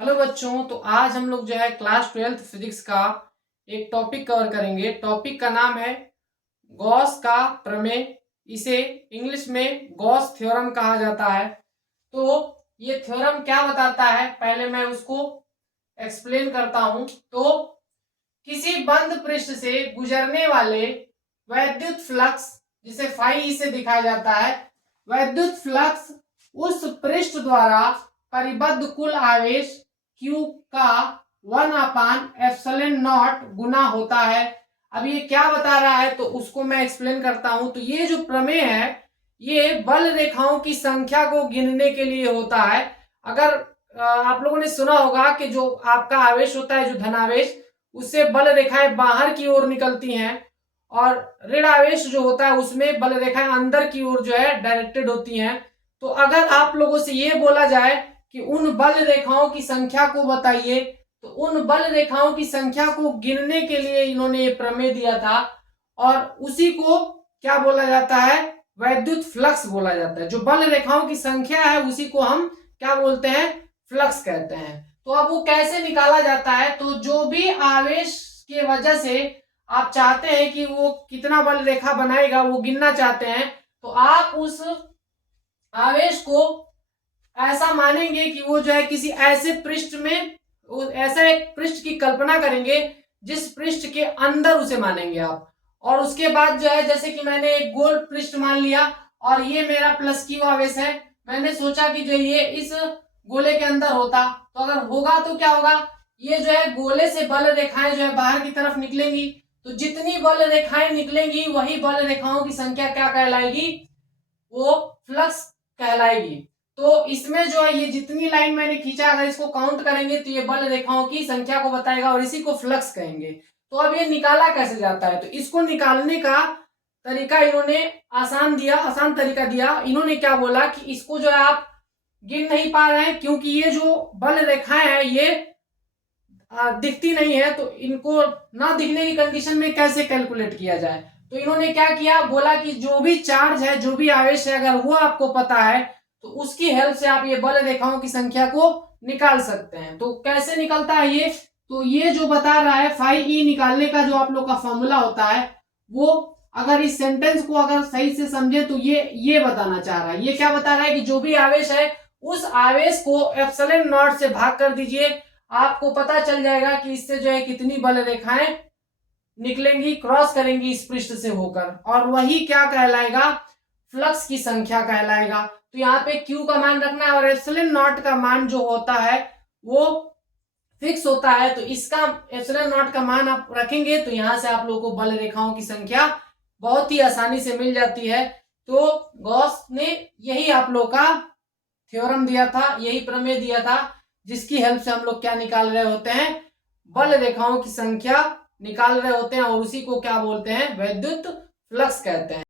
Hello बच्चों, तो आज हम लोग जो है क्लास 12th फिजिक्स का एक टॉपिक कवर करेंगे। टॉपिक का नाम है गॉस का प्रमेय। इसे इंग्लिश में गॉस थ्योरम कहा जाता है। तो ये थ्योरम क्या बताता है, पहले मैं उसको एक्सप्लेन करता हूं। तो किसी बंद पृष्ठ से गुजरने वाले वैद्युत फ्लक्स, जिसे फाई से दिखाया जाता है, वैद्युत फ्लक्स उस पृष्ठ द्वारा परिबद्ध कुल आवेश Q का 1/ε0 गुना होता है। अब ये क्या बता रहा है तो उसको मैं एक्सप्लेन करता हूं। तो ये जो प्रमेय है ये बल रेखाओं की संख्या को गिनने के लिए होता है। अगर आप लोगों ने सुना होगा कि जो आपका आवेश होता है, जो धनावेश, उससे बल रेखाएं बाहर की ओर निकलती हैं और ऋण आवेश जो होता है उसमें बल रेखाएं अंदर की ओर जो है डायरेक्टेड होती हैं। तो अगर आप लोगों से ये बोला जाए कि उन बल रेखाओं की संख्या को बताइए, तो उन बल रेखाओं की संख्या को गिनने के लिए इन्होंने ये प्रमेय दिया था और उसी को क्या बोला जाता है, वैद्युत फ्लक्स बोला जाता है। जो बल रेखाओं की संख्या है उसी को हम क्या बोलते हैं, फ्लक्स कहते हैं। तो अब वो कैसे निकाला जाता है, तो जो भी आवेश की वजह से आप चाहते हैं कि वो कितना बल रेखा बनाएगा, वो गिनना चाहते हैं, तो आप उस आवेश को ऐसा मानेंगे कि वो जो है किसी ऐसे पृष्ठ में, ऐसा एक पृष्ठ की कल्पना करेंगे जिस पृष्ठ के अंदर उसे मानेंगे आप। और उसके बाद जो है, जैसे कि मैंने एक गोल पृष्ठ मान लिया और ये मेरा प्लस क्यू आवेश है, मैंने सोचा कि जो ये इस गोले के अंदर होता, तो अगर होगा तो क्या होगा, ये जो है गोले से बल रेखाएं जो है बाहर की तरफ निकलेंगी। तो जितनी बल रेखाएं निकलेंगी वही बल रेखाओं की संख्या क्या कहलाएगी, वो फ्लक्स कहलाएगी। तो इसमें जो है ये जितनी लाइन मैंने खींचा, अगर इसको काउंट करेंगे तो ये बल रेखाओं की संख्या को बताएगा और इसी को फ्लक्स कहेंगे। तो अब ये निकाला कैसे जाता है, तो इसको निकालने का तरीका इन्होंने आसान तरीका दिया। इन्होंने क्या बोला कि इसको जो है आप गिन नहीं पा रहे हैं क्योंकि ये जो बल रेखाएं हैं ये दिखती नहीं है, तो इनको ना दिखने की कंडीशन में कैसे कैलकुलेट किया जाए। तो इन्होंने क्या किया, बोला कि जो भी चार्ज है, जो भी आवेश है, अगर वो आपको पता है तो उसकी हेल्प से आप ये बल रेखाओं की संख्या को निकाल सकते हैं। तो कैसे निकलता है ये, तो ये जो बता रहा है फाई ई निकालने का जो आप लोग का फॉर्मूला होता है, वो अगर इस सेंटेंस को अगर सही से समझे तो ये बताना चाह रहा है। ये क्या बता रहा है कि जो भी आवेश है उस आवेश को ε0 से भाग कर दीजिए, आपको पता चल जाएगा कि इससे जो है कितनी बल रेखाएं निकलेंगी, क्रॉस करेंगी इस पृष्ठ से होकर, और वही क्या कहलाएगा, फ्लक्स की संख्या कहलाएगा। तो यहाँ पे Q का मान रखना है और ε0 का मान जो होता है वो फिक्स होता है। तो इसका ε0 का मान आप रखेंगे तो यहां से आप लोगों को बल रेखाओं की संख्या बहुत ही आसानी से मिल जाती है। तो गॉस ने यही आप लोग का थ्योरम दिया था, यही प्रमेय दिया था, जिसकी हेल्प से हम लोग क्या निकाल रहे होते हैं, बल रेखाओं की संख्या निकाल रहे होते हैं और उसी को क्या बोलते हैं, वैद्युत फ्लक्स कहते हैं।